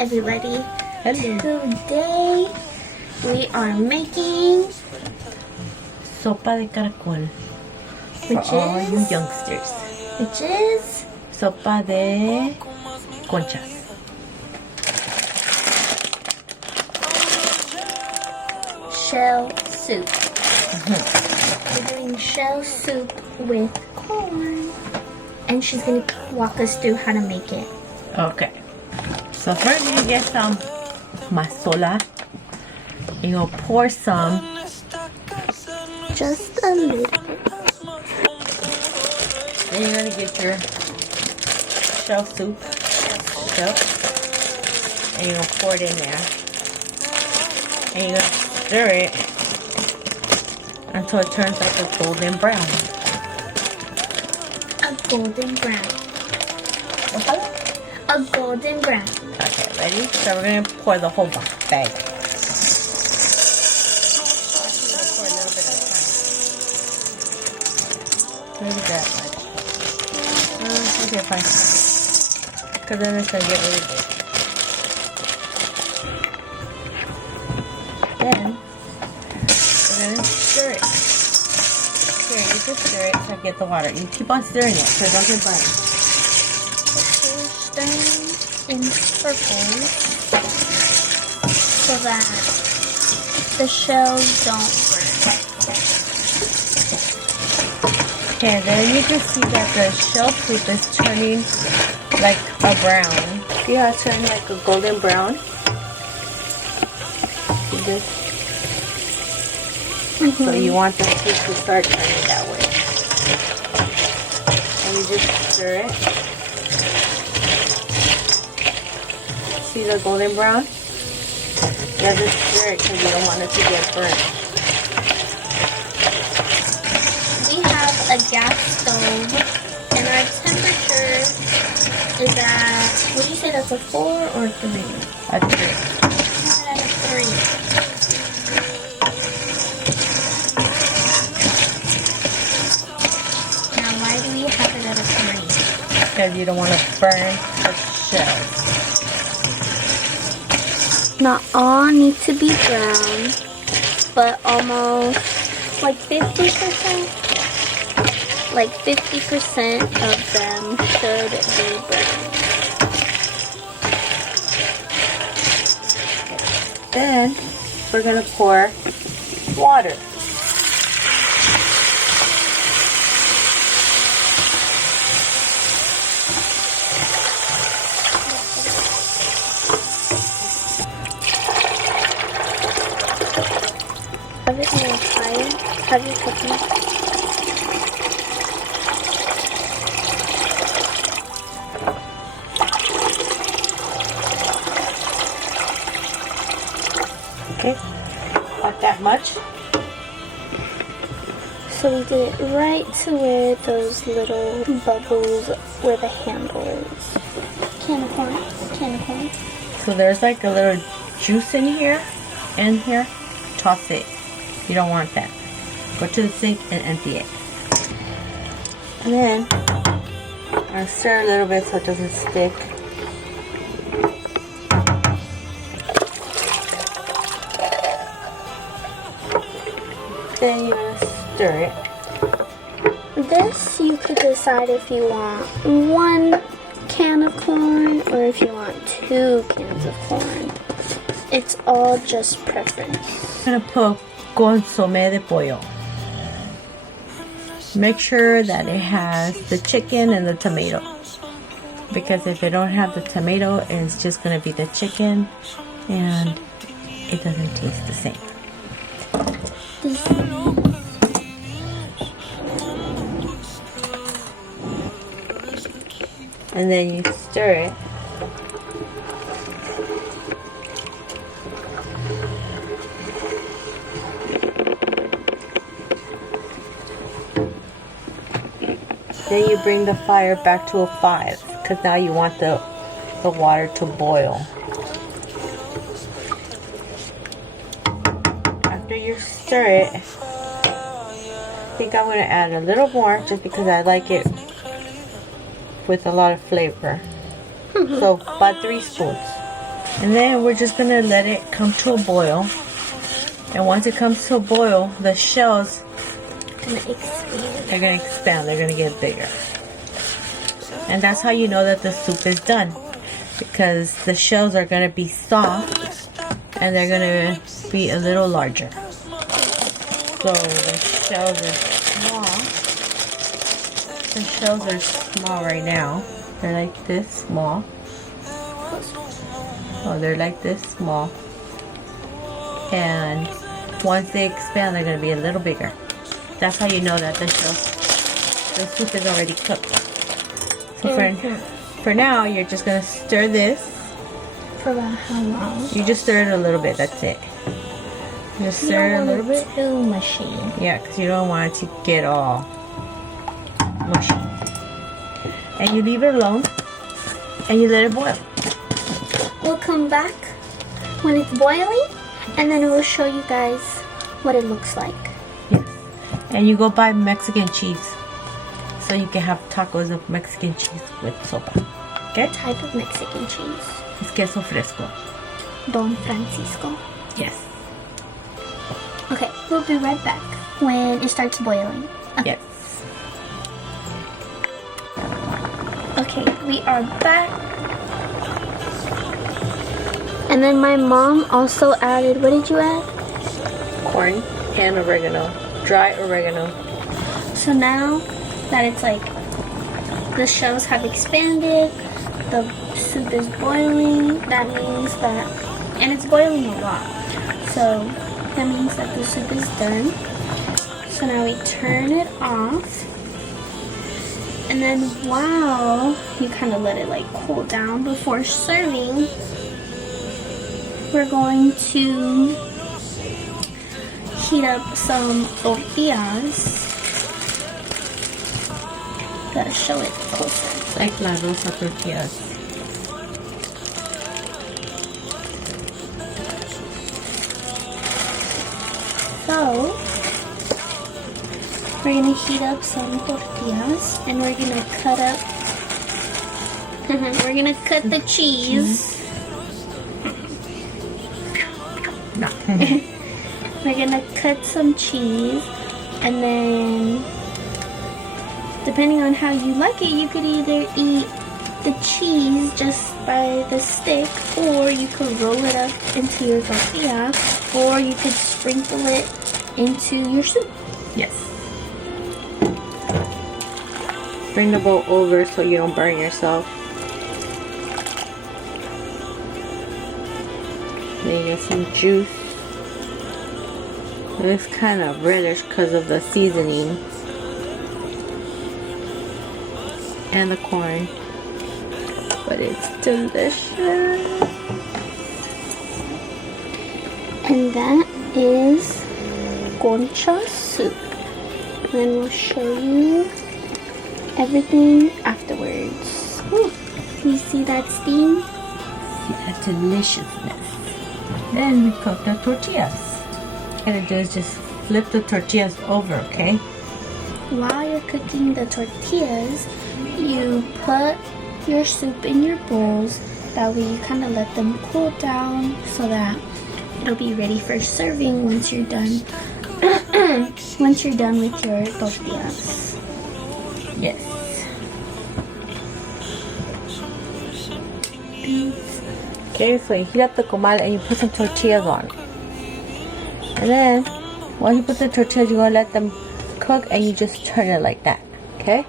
everybody. Hello. Today we are making Sopa de caracol. Which For all is? you youngsters. which is Sopa de conchas. shell soup. We're doing shell soup with corn. And she's gonna walk us through how to make it. Okay. So first you get some mazola. You'll pour some. Just a little bit. Then you're gonna get your shell soup. Shell. And you're gonna pour it in there. And you're gonna stir it until it turns like a golden brown. A golden brown. Okay. A golden brown. Okay, ready? So we're gonna pour the whole bag. Pour a little bit at a time. Maybe that much. Okay, fine. Because then it's gonna get really big. Then we're gonna stir it. Here, you can stir it to get the water. You keep on stirring it so it don't get burned. Stirring in circles so that the shells don't burn. Okay, then you can see that the shell soup is turning like a brown. See how it's turning like a golden brown? See this? So you want the soup to start turning that way. And you just stir it. See the golden brown? You have to stir it because you don't want it to get burnt. We have a gas stove and our temperature is at, what do you say, that's a 4 or 3? That's it. At a 3. Now why do we have it at a 3? Because you don't want to burn the shells. Not all need to be brown, but almost like 50%. Like 50% of them should be brown. Then we're gonna pour water. Have it more higher. Have you cooking? Okay, not that much. So we did it right to where those little bubbles where the handle is. Can of corn. Can of corn. So there's like a little juice in here. Toss it. You don't want that. Go to the sink and empty it. And then I'll stir a little bit so it doesn't stick. Then you're gonna stir it. This you could decide if you want 1 can of corn or if you want 2 cans of corn. It's all just preference. I'm gonna put consommé de pollo. Make sure that it has the chicken and the tomato. Because if it don't have the tomato, it's just gonna be the chicken and it doesn't taste the same. And then you stir it. Then you bring the fire back to a 5 because now you want the water to boil. After you stir it, I think I'm going to add a little more just because I like it with a lot of flavor. So about 3 spoons. And then we're just gonna let it come to a boil. And once it comes to a boil, the shells Expand. they're gonna expand. They're gonna get bigger. And that's how you know that the soup is done, because the shells are gonna be soft and they're gonna be a little larger. So the shells are small. The shells are small right now. They're like this small. Oh, they're like this small. And once they expand, they're going to be a little bigger. That's how you know that the soup is already cooked. So for now, you're just going to stir this. For about how long? You just stir it a little bit, that's it. Just stir it a little bit. Too mushy. Yeah, because you don't want it to get all mushy. And you leave it alone and you let it boil. We'll come back when it's boiling, and then we'll show you guys what it looks like. Yes. And you go buy Mexican cheese so you can have tacos of Mexican cheese with sopa. Okay? What type of Mexican cheese? It's queso fresco. Don Francisco. Yes. Okay, we'll be right back when it starts boiling. Okay. Yes. Okay, we are back. And then my mom also added, what did you add? Corn and oregano. Dry oregano. So now that it's like the shells have expanded, the soup is boiling, that means that, and it's boiling a lot. So that means that the soup is done. So now we turn it off. And then while you kind of let it like cool down before serving, we're going to heat up some tortillas. Gotta show it closer. Like la rosa tortillas. So we're gonna heat up some tortillas and we're gonna cut up we're gonna cut the cheese. No. We're gonna cut some cheese, and then depending on how you like it, you could either eat the cheese just by the stick, or you could roll it up into your tortilla, or you could sprinkle it into your soup. Yes. Bring the bowl over so you don't burn yourself. Then you get some juice. It looks kind of reddish because of the seasoning and the corn, but it's delicious. And that is concha soup. Then we'll show you everything afterwards. Ooh, you see that steam? See that deliciousness. Then we cook the tortillas. All you gotta do is just flip the tortillas over, okay? While you're cooking the tortillas, you put your soup in your bowls. That way you kind of let them cool down so that it'll be ready for serving once you're done. Once you're done with your tortillas. Yes. Okay, so you heat up the comal and you put some tortillas on it. And then, once you put the tortillas, you're gonna let them cook and you just turn it like that, okay?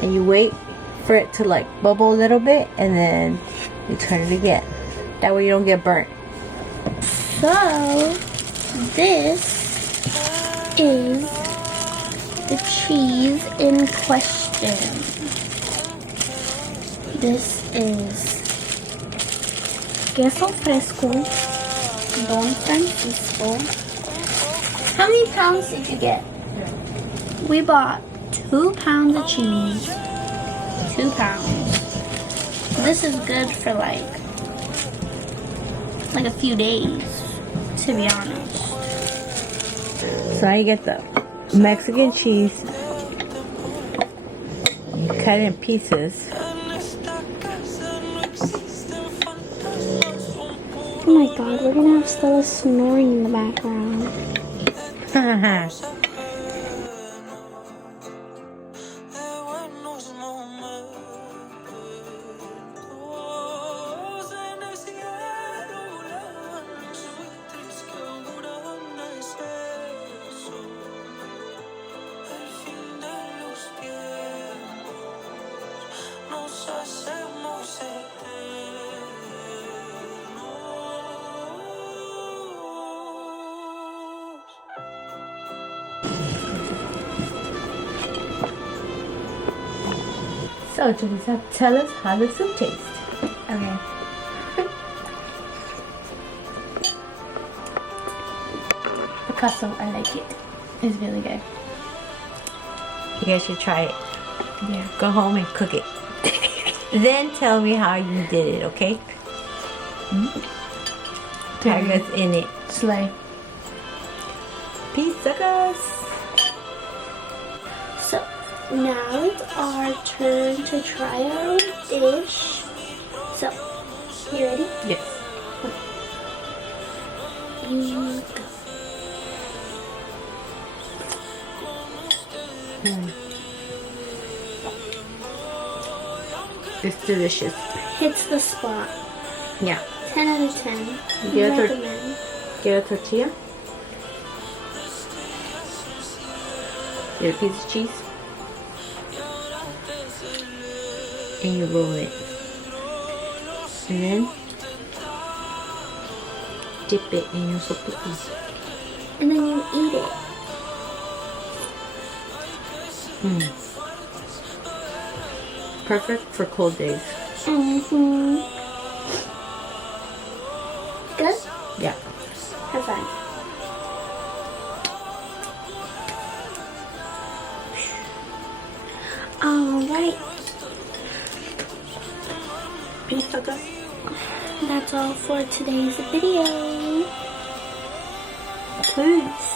And you wait for it to like bubble a little bit and then you turn it again. That way you don't get burnt. So, this is the cheese in question. This is queso fresco, Don Francisco. How many pounds did you get? We bought 2 pounds of cheese. 2 pounds. This is good for like a few days, to be honest. So now you get the Mexican cheese. You cut it in pieces. Oh my god, we're gonna have Stella snoring in the background. So, Angelica, tell us how the soup tastes. Okay. Picasso, I like it. It's really good. You guys should try it. Yeah. Go home and cook it. Then tell me how you did it, okay? Tag us in it. Slay. Peace, suckers. So, now it's our turn to try our dish. So, you ready? Yes. You go. It's delicious. Hits the spot. Yeah. 10 out of 10. Give it a- Recommend. Get a tortilla. Get a piece of cheese. And you roll it. And then dip it in your sopa. And then you eat it. Perfect for cold days. Mm-hmm. Good? Yeah. Have fun. Alright. Peace, suckers. That's all for today's video. Peace.